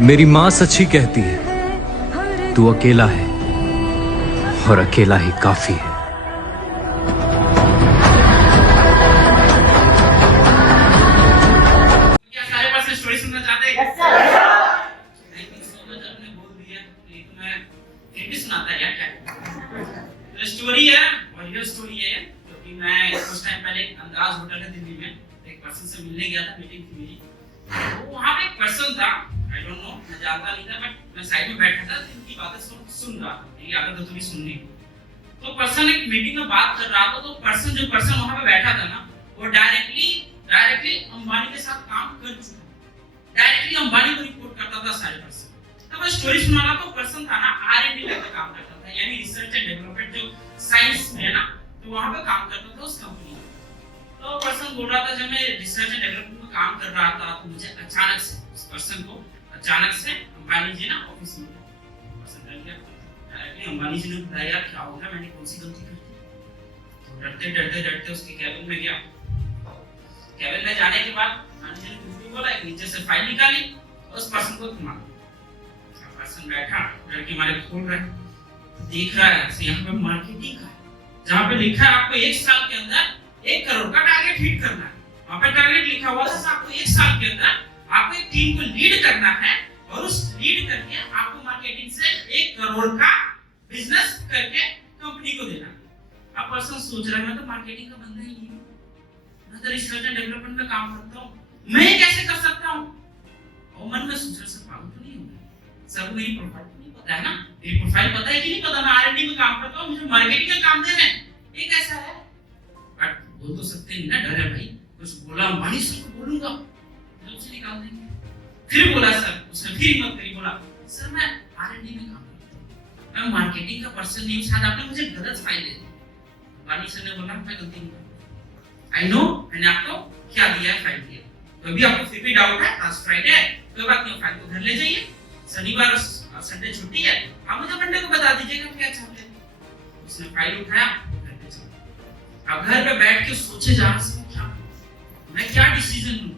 मेरी माँ सच्ची कहती है, तू अकेला है और अकेला ही काफी है। क्या सारे पास स्टोरी सुनना चाहते हैं? Yes sir. Thank you so much, आपने बोल दिया तो मैं फिर भी सुनाता है यार क्या। तो स्टोरी है और ये स्टोरी है क्योंकि मैं कुछ टाइम पहले अंदाज होटल है दिल्ली में एक पर्सन से मिलने गया था, मीटिंग थी मेरी। तो वहां पे एक पर्सन था, आई डोंट नो, मैं जानता नहीं था बट मैं साइड में बैठा था, उनकी बातें सुन रहा था। मेरी आदत होती है सुनने की। तो पर्सन एक मीटिंग में बात कर रहा था, तो जो पर्सन वहां पे बैठा था ना, वो डायरेक्टली अंबानी के साथ काम कर चुका है। डायरेक्टली अंबानी को रिपोर्ट करता था सारे पर्सन। तो मैं स्टोरी सुना रहा था, तो पर्सन था ना R&D लैब में काम करता था, यानी रिसर्च एंड डेवलपमेंट जो साइंस में है ना, तो वहां पे काम करता था उस कंपनी में। तो पर्सन बोल रहा था जब मैं रिसर्च एंड डेवलपमेंट में काम कर रहा था तो मुझे अचानक से उस पर्सन को अंबानी जी ना ऑफिस में पर्सन रह गया। डायरेक्टली अंबानी जी ने बताया क्या हो गया, मैंने कौन सी गलती कर दी। तो डरते उसके कैबिन में गया। कैबिन में जाने के बाद अंबानी जी ने कुछ भी बोला, एक नीचे से फाइल निकाली और उस पर्सन को थमा। पर्सन बैठा, डर के मारे खोल रहा है, देख रहा है यहाँ पे मार्केटिंग का जहाँ पे लिखा है आपको 1 साल के अंदर 1 करोड़ का टारगेट हिट करना है। वहाँ पे टारगेट लिखा हुआ था आपको 1 साल के अंदर आपको एक टीम को लीड करना है और उस लीड करके आपको मार्केटिंग से 1 करोड़ का बिजनेस करके कंपनी को देना है। अब पर्सन सोच रहा है मैं तो मार्केटिंग का बंदा ही नहीं हूँ, मैं तो रिसर्च एंड डेवलपमेंट में काम करता हूँ, मैं कैसे कर सकता हूँ। और मन में सोच रहा सब पागल तो नहीं होंगे, सब मेरी प्रोफाइल तो नहीं पता है ना, मेरी प्रोफाइल पता है कि नहीं पता, मैं R&D में काम करता हूँ, मुझे मार्केटिंग का काम देना है, ये कैसा है। बट बोल तो सकते नहीं ना, डर है भाई, कुछ बोला अंबानी सर को बोलूंगा से निकाल देंगे। फिर बोला सर, उसने फिर हिम्मत करी, बोला सर मैं R&D में काम करता हूँ, मैं मार्केटिंग का पर्सन नहीं हूँ, शायद आपने मुझे गलत फाइल दे दी। अंबानी सर ने बोला मैं गलती नहीं करता, आई नो मैंने आपको क्या दिया है, फाइल दिया, तो अभी आपको फिर भी डाउट है, आज फ्राइडे है, कोई बात नहीं, फाइल को घर ले जाइए, शनिवार और संडे छुट्टी है, आप मुझे मंडे को बता दीजिएगा क्या चाहते हैं। उसने फाइल उठाया, घर पे चला। अब घर पे बैठ के सोचे जा रहा क्या मैं क्या डिसीजन लूं,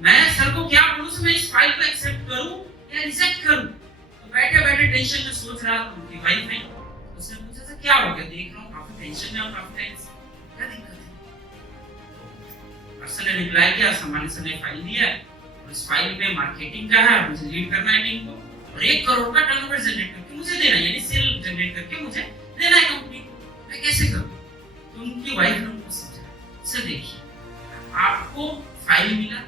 मैं सर को क्या बोलूं, मैं इस फाइल को एक्सेप्ट करूं या रिजेक्ट करूं। तो बैठे टेंशन में सोच रहा था, उनकी वाइफ ने उसने पूछा सर क्या हो गया, देख रहा हूं काफी टेंशन में, काफी टेंशन, क्या दिक्कत है। पर्सन ने रिप्लाई किया, सामान्य सर ने फाइल दिया है और इस फाइल में मार्केटिंग का है, मुझे लीड करना है टीम को और 1 करोड़ का टर्नओवर जनरेट करके मुझे देना है, यानी सेल जनरेट करके मुझे देना है कंपनी को, मैं कैसे करूं। तो उनकी वाइफ ने उनको समझाया, सर देखिए आपको फाइल मिला,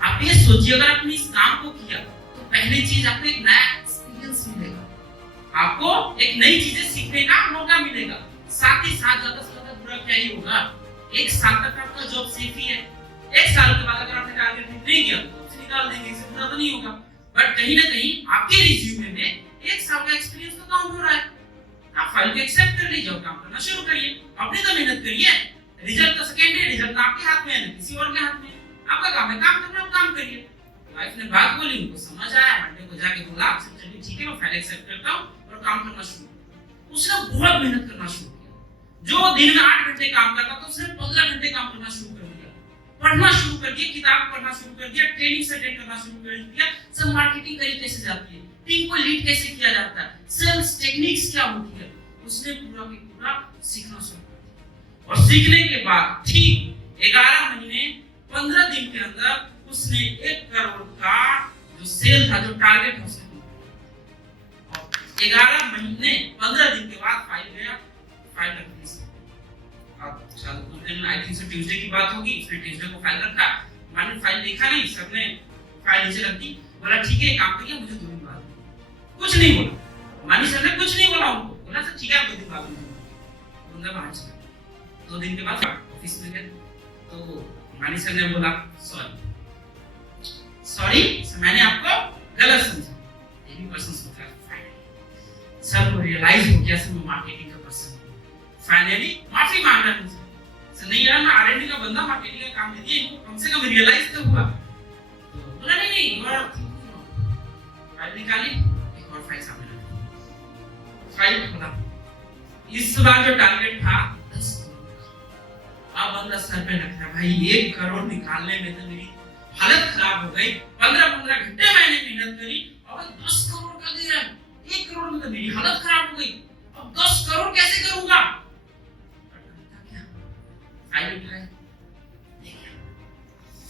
आप ये सोचिए अगर आपने इस काम को किया तो पहली चीज आपको एक नया एक्सपीरियंस मिलेगा, आपको एक नई चीजें सीखने का मौका मिलेगा, साथ ही साथ ज्यादा से ज्यादा बुरा क्या ही होगा, 1 साल तक आपका जॉब सेफ ही है। 1 साल के बाद अगर आपने टारगेट हिट नहीं किया तो उसे निकाल देंगे, इससे बुरा तो नहीं होगा। बट कहीं ना कहीं आपके रिज्यूमे में 1 साल का एक्सपीरियंस तो काउंट हो रहा है। आप फाइल को एक्सेप्ट कर लीजिए और काम करना शुरू करिए, अपनी तो मेहनत करिए, रिजल्ट तो सेकेंडरी, रिजल्ट आपके हाथ में है, किसी और के हाथ में। आपका काम है काम करना, आप काम करिए। वाइफ ने बात बोली, उनको समझ आया, मंडे को जाके बोला सब चलिए ठीक है, मैं फाइल एक्सेप्ट करता हूं और काम करना शुरू। उसने बहुत मेहनत करना शुरू किया, जो दिन में 8 घंटे काम करता था उसने 15 घंटे काम करना शुरू कर दिया, पढ़ना शुरू कर दिया, किताब पढ़ना शुरू कर दिया, ट्रेनिंग अटेंड करना शुरू कर दिया, सब मार्केटिंग करी कैसे जाती है, टीम को लीड कैसे किया जाता है, सेल्स टेक्निक्स क्या होती है, उसने पूरा के पूरा सीखना शुरू कर दिया। और सीखने के बाद ठीक 11 महीने 15 दिन के अंदर उसने 1 करोड़ का जो सेल था, जो टारगेट था, उसने 11 महीने 15 दिन के बाद फाइल गया, फाइल रख दी। अब शायद उस दिन आई थिंक से ट्यूसडे की बात होगी, उसने ट्यूसडे को फाइल रखा, मैंने फाइल देखा नहीं, सबने फाइल नीचे रख दी, बोला ठीक है काम करिए, मुझे 2 दिन बाद, कुछ नहीं बोला, मानी सर ने कुछ नहीं बोला उनको, बोला सर ठीक है 2 दिन बाद बंदा बाहर चला। 2 दिन के बाद ऑफिस में गए तो मानी सर ने बोला सॉरी मैंने आपको गलत समझा। ये भी पर्सन सोच रहा है, सर को रियलाइज हो गया सर मैं मार्केटिंग का पर्सन हूं, फाइनली माफी मांग रहा मुझे, सर नहीं यार मैं R&D का बंदा, मार्केटिंग का काम दे दिया इनको, कम से कम रियलाइज तो हुआ। तो बोला नहीं और फाइल निकाली, एक और फाइल सामने रखी, फाइल खोला, इस बार जो टारगेट था 10 करोड़, अब बंदा सर पे लगता है भाई 1 करोड़ निकालने में तो मेरी हालत खराब हो गई। 15-15 घंटे मैंने मेहनत करी और 10 करोड़ का दे रहा है। 1 करोड़ में तो मेरी हालत खराब हो गई, अब 10 करोड़ कैसे करूंगा? फाइल उठाया,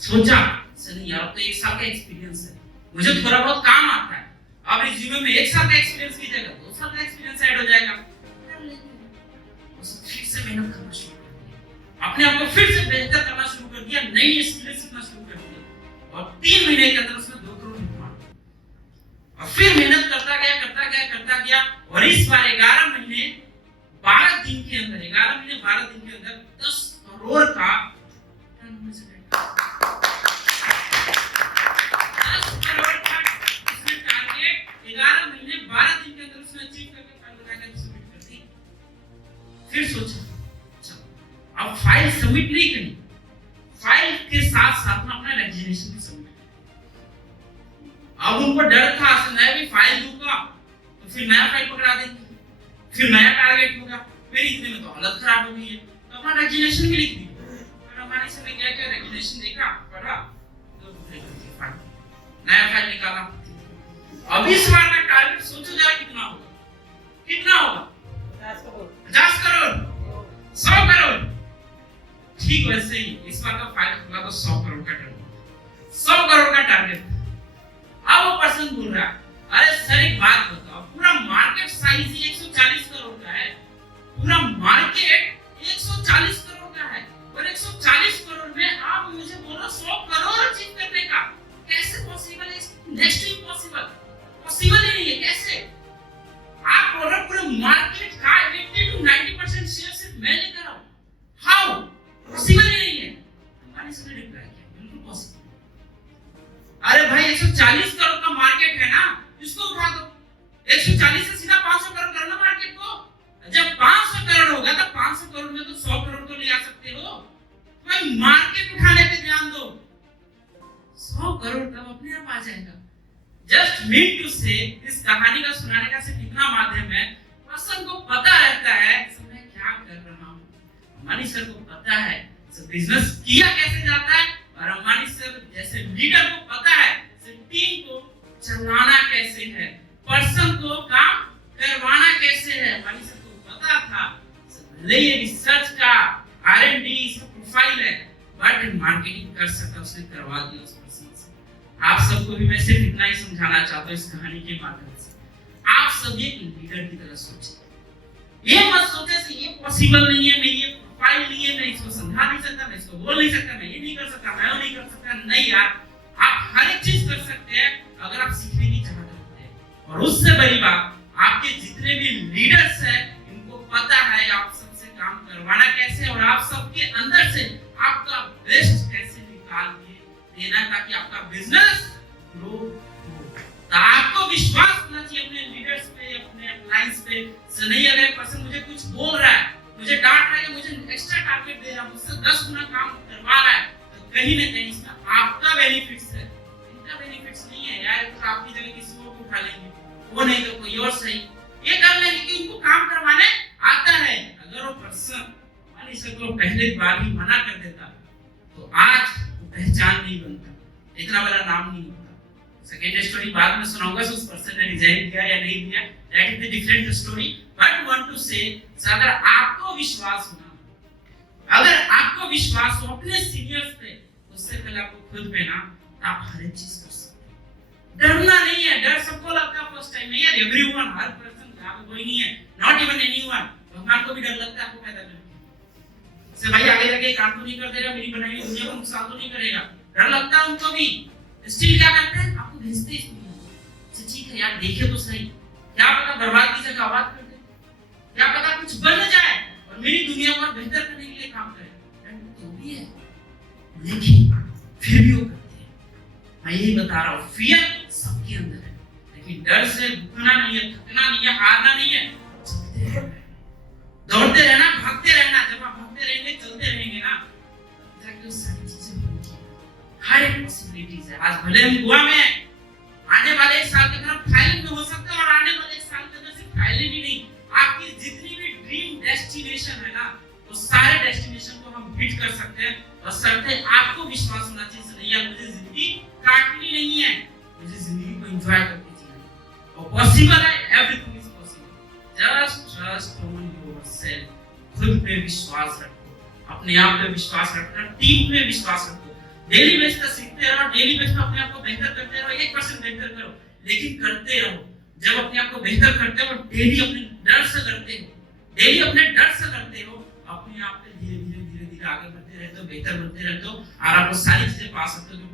सोचा सही यार, अब तो 1 साल का एक्सपीरियंस है, मुझे थोड़ा बहुत काम आता है। अब रिज्यूमे में 1 साल का एक्सपीरियंस की जगह 2 साल का एक्सपीरियंस ऐड हो जाएगा, कर लेंगे। उस फिर से मेहनत करना शुरू कर दिया, अपने आप को फिर से बेहतर करना शुरू कर दिया, नई स्किल्स सीखना शुरू कर दिया और 3 महीने के अंदर उसने 2 करोड़ कमाया। और फिर मेहनत करता गया और इस बार 11 महीने 12 दिन के अंदर 10 करोड़ का टर्नओवर से बैठा। 10 करोड़ का उसने टारगेट 11 महीने 12 दिन के अंदर उसने अचीव करके फाइल बना के सबमिट कर दी। फिर सोचा अब फाइल सबमिट नहीं करनी, फाइल के साथ साथ में अपना रेजिग्नेशन भी सबमिट। अब उनको डर था मैं भी फाइल दूंगा तो फिर नया फाइल पकड़ा देंगे, फिर नया टारगेट होगा, फिर इतने में तो हालत खराब हो गई है, तो अपना रेजिग्नेशन भी लिख दिया। और हमारे से क्या क्या रेजिग्नेशन देखा पढ़ा तो नया फाइल निकाला। अब इस बार का टारगेट सोचो जरा कितना होगा? 50 करोड़ 100 करोड़। ठीक वैसे ही इस बार का फाइल खुला तो 100 करोड़ का टर्नओवर, 100 करोड़ का टारगेट। अब वो पर्सन बोल रहा है अरे सर एक बात बताओ, पूरा मार्केट साइज ही 140 करोड़ का है, पूरा मार्केट 140 करोड़ का है और 140 करोड़ में आप मुझे बोलो 100 करोड़ अचीव करने का, कैसे पॉसिबल है? नेक्स्ट इम्पॉसिबल, पॉसिबल ही नहीं है। कैसे आप बोल रहे पूरे मार्केट का 80 to 90% शेयर सिर्फ मैं लेकर आऊं, हाउ? पॉसिबल ही नहीं है। हमारे से रिप्लाई किया बिल्कुल पॉसिबल। अरे भाई 140 करोड़ का मार्केट है ना, इसको उठा दो, 140 से सीधा 500 करोड़ करना मार्केट को। जब 500 करोड़ होगा तो 500 करोड़ में तो 100 करोड़ तो ले आ सकते हो, भाई मार्केट उठाने पे ध्यान दो, 100 करोड़ तब अपने आप आ जाएगा। जस्ट मीन टू से इस कहानी का सुनाने का सिर्फ इतना माध्यम है, पर्सन को पता रहता है मैं क्या कर रहा हूँ। अंबानी सर को पता है बिजनेस किया कैसे जाता है, और अंबानी सर जैसे लीडर को पता है टीम को चलाना कैसे है, पर्सन को काम करवाना कैसे है। अंबानी सर को पता था भले ये रिसर्च का R&D इसका प्रोफाइल है, बट मार्केटिंग कर सकता, उसने करवा दिया उस पर्सन से। आप सबको भी मैं सिर्फ इतना ही समझाना चाहता हूँ इस कहानी के माध्यम से, आप सब एक लीडर की तरह सोचें। ये मत सोचे कि ये पॉसिबल नहीं है, मेरी ये प्रोफाइल नहीं है, मैं इसको समझा नहीं सकता, मैं इसको बोल नहीं सकता, मैं ये नहीं कर सकता, मैं वो नहीं कर सकता। नहीं यार, आप हर एक चीज कर सकते हैं अगर आप सीखने की चाहत रखते हैं। और उससे बड़ी बात, आपके जितने भी लीडर्स हैं इनको पता है आप सबसे काम करवाना कैसे और आप सबके अंदर से आपका बेस्ट कैसे निकाल के देना ताकि आपका बिजनेस ग्रो हो। तो आपको विश्वास होना चाहिए अपने लीडर्स पे, अपने एम्प्लॉइज पे। नहीं अगर एक पर्सन मुझे कुछ बोल रहा है, मुझे डांट रहा है, मुझे एक्स्ट्रा टारगेट दे रहा है, मुझसे 10 गुना काम करवा रहा है, तो कहीं ना कहीं इसमें आपका बेनिफिट्स है, इनका बेनिफिट्स नहीं है। यार तो आपकी जगह किसी और को उठा लेंगे, वो नहीं तो कोई और सही, ये कर लेंगे कि उनको काम करवाने आता है। अगर वो पर्सन मानी से को पहले बार ही मना कर देता तो आज वो पहचान नहीं बनता, इतना बड़ा नाम नहीं होता। सेकेंड स्टोरी बाद में सुनाऊंगा, उस पर्सन ने रिजाइन किया या नहीं किया, that is the different story. But want to say अगर आपको विश्वास होना, अगर आपको विश्वास हो अपने सीनियर्स पे, उससे पहले आपको खुद पे ना, आप हर एक चीज कर सकते हैं। डरना नहीं है, डर सबको लगता है फर्स्ट टाइम में यार, एवरीवन, हर पर्सन, यहाँ पे कोई नहीं है, नॉट इवन एनीवन। भगवान को भी डर लगता है आपको पैदा करने से, भाई आगे जाके काम तो नहीं कर देगा, मेरी बनाई हुई दुनिया को नुकसान तो नहीं करेगा, डर लगता है उनको भी। स्टिल क्या करते हैं, आपको भेजते हैं ठीक है यार, देखे तो सही, क्या पता बर्बाद की जगह आबाद कर दे, क्या पता कुछ बन जाए और मेरी दुनिया को बेहतर करने के लिए काम करे, तो भी है, लेकिन फिर भी वो करते हैं। मैं यही बता रहा हूँ, फियर सबके अंदर है, लेकिन डर से रुकना नहीं है, थकना नहीं है, हारना नहीं है, चलते रहना, दौड़ते रहना, भागते रहना। जब आप भागते रहेंगे, चलते रहेंगे ना, ताकि वो सारी चीजें होंगी, हर एक पॉसिबिलिटीज है। आज भले हम गोवा में हैं, आने वाले 1 साल के अंदर थाईलैंड में हो सकता है, और आने वाले 1 साल के अंदर सिर्फ थाईलैंड ही नहीं, आपकी जितनी भी ड्रीम डेस्टिनेशन है ना, वो सारे डेस्टिनेशन को हम हिट कर सकते हैं। और शर्त है आपको विश्वास होना चाहिए, नहीं यार मुझे जिंदगी खुद पे विश्वास रखो, अपने आप पे विश्वास रखो, टीम पे विश्वास रखो। डेली बेस पे सीखते रहो, डेली बेस पे अपने आप को बेहतर करते रहो, 1% बेहतर करो, लेकिन करते रहो। जब अपने आप को बेहतर करते हो, डेली अपने डर से करते हो, डेली अपने डर से करते हो, अपने आप पे धीरे धीरे आगे बढ़ते रहते हो, बेहतर बनते रहते हो, और आप वो सारी चीजें पा सकते हो जो